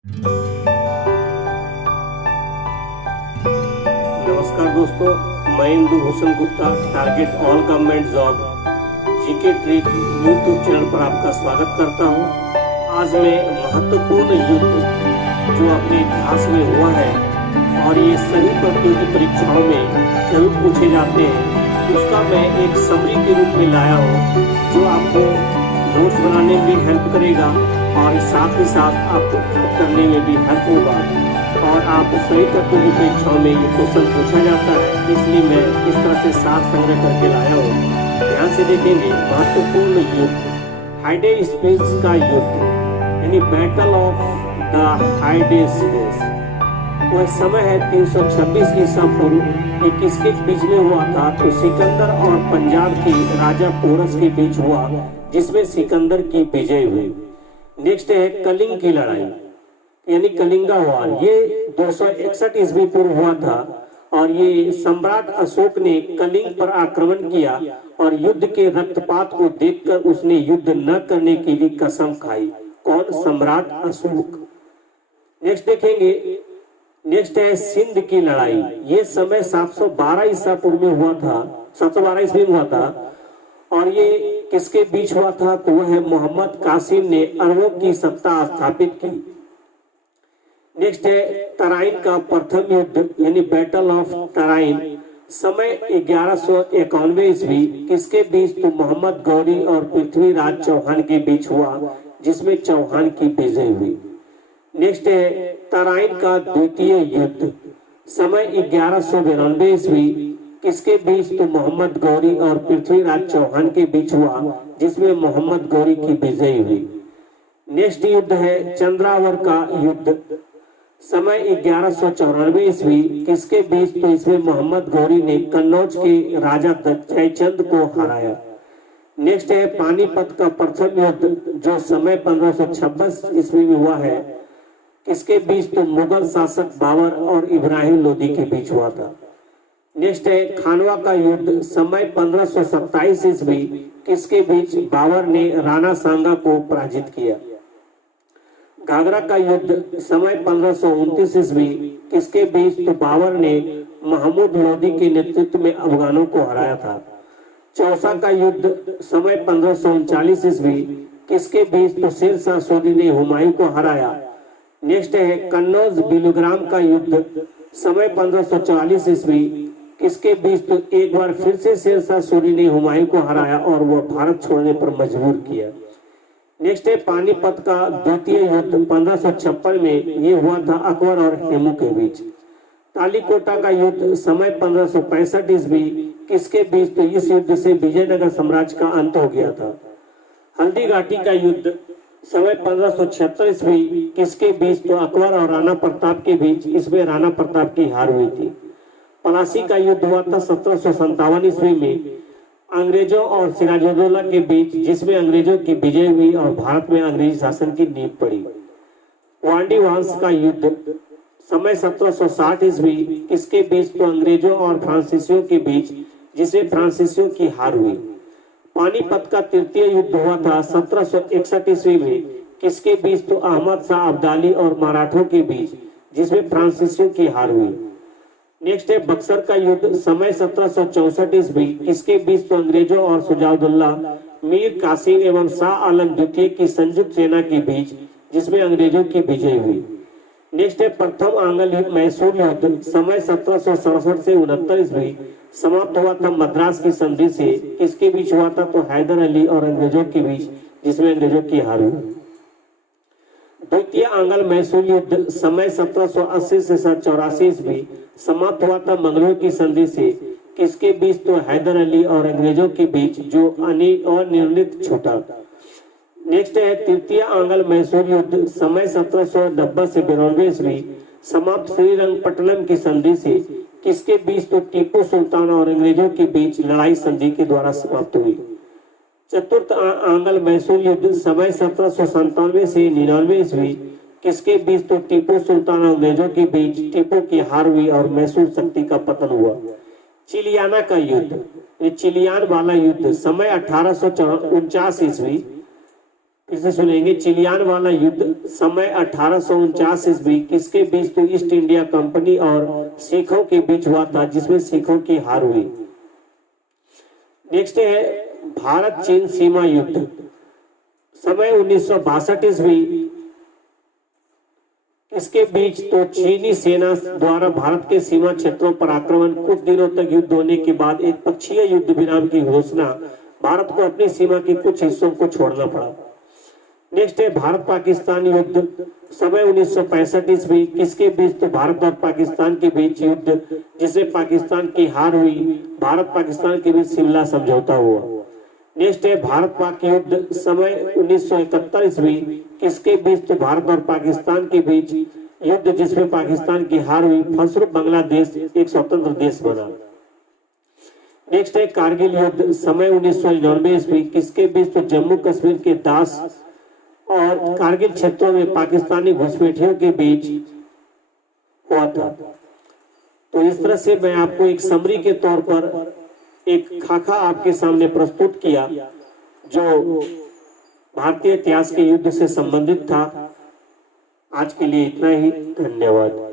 नमस्कार दोस्तों, मैं Indu Bhushan Gupta target all government job GK trick YouTube channel पर आपका स्वागत करता हूं। आज मैं महत्वपूर्ण युद्ध जो अपने इतिहास में हुआ है और ये सभी प्रतियोगी परीक्षाओं में जरूर पूछे जाते हैं, उसका मैं एक समरी के रूप में लाया हूँ जो आपको नोट्स बनाने में भी हेल्प करेगा और साथ ही साथ आपको करने में भी हेल्प होगा। और आप सभी प्रतियोगी परीक्षाओं में ये क्वेश्चन पूछा जाता है, इसलिए मैं इस तरह से सार संग्रह करके लाया हूँ। ध्यान से देखेंगे। महत्वपूर्ण युद्ध, हाइडेस्पेस का युद्ध यानी बैटल ऑफ द हाइडेस्पेस, वह समय है 326 ईसा पूर्व। ये किसके बीच में हुआ था? तो सिकंदर और पंजाब की राजा पोरस के बीच हुआ, जिसमें सिकंदर की विजय हुई। नेक्स्ट है कलिंग की लड़ाई यानी कलिंगा वार। ये 261 ईस्वी पूर्व हुआ था और ये सम्राट अशोक ने कलिंग पर आक्रमण किया और युद्ध के रक्तपात को देखकर उसने युद्ध न करने की भी कसम खाई। कौन? सम्राट अशोक। नेक्स्ट देखेंगे। नेक्स्ट है सिंध की लड़ाई। ये समय 712 ईसा पूर्व में हुआ था, 712 ईस्वी में हुआ था और ये किसके बीच हुआ था? तो वह है मोहम्मद कासिम ने अरबों की सत्ता स्थापित की। नेक्स्ट है तराइन का प्रथम युद्ध यानी बैटल ऑफ तराइन, समय 1191 ईस्वी। किसके बीच? तो मोहम्मद गौरी और पृथ्वीराज चौहान के बीच हुआ, जिसमें चौहान की विजय हुई। नेक्स्ट है तराइन का द्वितीय युद्ध, समय 1192 ईस्वी। किसके बीच? तो मोहम्मद गौरी और पृथ्वीराज चौहान के बीच हुआ, जिसमें मोहम्मद गौरी की विजय हुई। नेक्स्ट युद्ध है चंद्रावर का युद्ध, समय 1194 ईस्वी। किसके बीच? तो इसमें मोहम्मद गौरी ने कन्नौज के राजा जयचंद को हराया। नेक्स्ट है पानीपत का प्रथम युद्ध, जो समय 1526 ईस्वी में हुआ है। किसके बीच? तो मुगल शासक बाबर और इब्राहिम लोदी के बीच हुआ था। नेक्स्ट है खानवा का युद्ध, समय 1527 ईस्वी। किसके बीच? बाबर ने राणा सांगा को पराजित किया। घाघरा का युद्ध, समय 1529 ईस्वी। किसके बीच? तो बाबर ने महमूद लोदी के नेतृत्व में अफगानों को हराया था। चौसा का युद्ध, समय 1539 ईस्वी। किसके बीच? तो शेरशाह सूरी ने हुमायूं को हराया। नेक्स्ट है कन्नौज बिलुग्राम का युद्ध, समय 1544 ईस्वी। किसके बीच? तो एक बार फिर से शेरशाह सूरी ने हुमायूं को हराया और वह भारत छोड़ने पर मजबूर किया। नेक्स्ट है पानीपत का द्वितीय युद्ध, 1556 में ये हुआ था अकबर और हेमू के बीच। तालीकोटा का युद्ध, समय 1565 ईस्वी। किसके बीच? तो इस युद्ध से विजयनगर साम्राज्य का अंत हो गया था। हल्दी घाटी का युद्ध, समय 1576 ईस्वी। किसके बीच? तो अकबर और राणा प्रताप के बीच, इसमें राणा प्रताप की हार हुई थी। पलासी का युद्ध हुआ था 1757 ईस्वी में अंग्रेजों और सिराजुद्दौला के बीच, जिसमें अंग्रेजों की विजय हुई और भारत में अंग्रेजी शासन की नींव पड़ी। वांडी वंश का युद्ध, समय 1760 ईस्वी। किसके बीच? तो अंग्रेजों और फ्रांसीसियों के बीच, जिसमें फ्रांसीसियों की हार हुई। पानीपत का तृतीय युद्ध हुआ था 1761 ईस्वी में। किसके बीच? तो अहमद शाह अब्दाली और मराठों के बीच, जिसमें फ्रांसीसियों की हार हुई। नेक्स्ट है बक्सर का युद्ध, समय 1764 ईस्वी। किसके बीच? तो अंग्रेजों और सुजाउद्दौला, मीर कासिम एवं शाह आलम द्वितीय की संयुक्त सेना के बीच, जिसमें अंग्रेजों की विजय हुई। नेक्स्ट है प्रथम आंग्ल मैसूर युद्ध, समय 1767 से 69 ईस्वी। समाप्त हुआ था मद्रास की संधि से। किसके बीच हुआ था? तो हैदर अली और अंग्रेजों के बीच, जिसमें अंग्रेजों की हार हुई। द्वितीय आंग्ल मैसूर युद्ध, समय 1780 से 84 ईस्वी। समाप्त हुआ था मंगलूर की संधि से। किसके बीच? तो हैदर अली और अंग्रेजों के बीच, जो अनिर्णित छूटा। नेक्स्ट है तृतीय आंग्ल मैसूर युद्ध, समय 1790 से 92 ईस्वी। समाप्त श्रीरंगपट्टनम की संधि से। किसके बीच? तो टीपू सुल्तान और अंग्रेजों के बीच लड़ाई संधि के द्वारा समाप्त हुई। चतुर्थ आंग्ल मैसूर युद्ध, समय 1797 से 99 ईस्वी। किसके बीच? तो टीपू सुल्तान और अंग्रेजों के बीच, टीपू की हार हुई और मैसूर शक्ति का पतन हुआ। चिलियाना का युद्ध, चिलियान वाला युद्ध, समय 1849 ईस्वी। फिर से सुनेंगे। चिलियान वाला युद्ध समय 1849 ईस्वी किसके बीच? तो ईस्ट इंडिया कंपनी और सिखों के बीच हुआ था, जिसमें सिखों की हार हुई। नेक्स्ट है भारत चीन सीमा युद्ध समय 1962 ईस्वी किसके बीच? तो चीनी सेना द्वारा भारत के सीमा क्षेत्रों पर आक्रमण, कुछ दिनों तक युद्ध होने के बाद एक पक्षीय युद्ध विराम की घोषणा, भारत को अपनी सीमा के कुछ हिस्सों को छोड़ना पड़ा। नेक्स्ट है भारत पाकिस्तान युद्ध समय 1965 ईस्वी किसके बीच? तो भारत और पाकिस्तान के बीच युद्ध, जिसमें पाकिस्तान की हार हुई, भारत पाकिस्तान के बीच शिमला समझौता हुआ। नेक्स्ट है भारत पाक युद्ध समय 1971 ईस्वी किसके बीच? तो भारत और पाकिस्तान के बीच युद्ध, जिसमें पाकिस्तान की हार हुई, फलस्वरूप बांग्लादेश एक स्वतंत्र देश बना। नेक्स्ट है कारगिल युद्ध समय 1999 ईस्वी किसके बीच? तो जम्मू कश्मीर के दास और कारगिल क्षेत्रों में पाकिस्तानी घुसपैठियों के बीच हुआ था। तो इस तरह से मैं आपको एक समरी के तौर पर एक खाका आपके सामने प्रस्तुत किया जो भारतीय इतिहास के युद्ध से संबंधित था। आज के लिए इतना ही, धन्यवाद।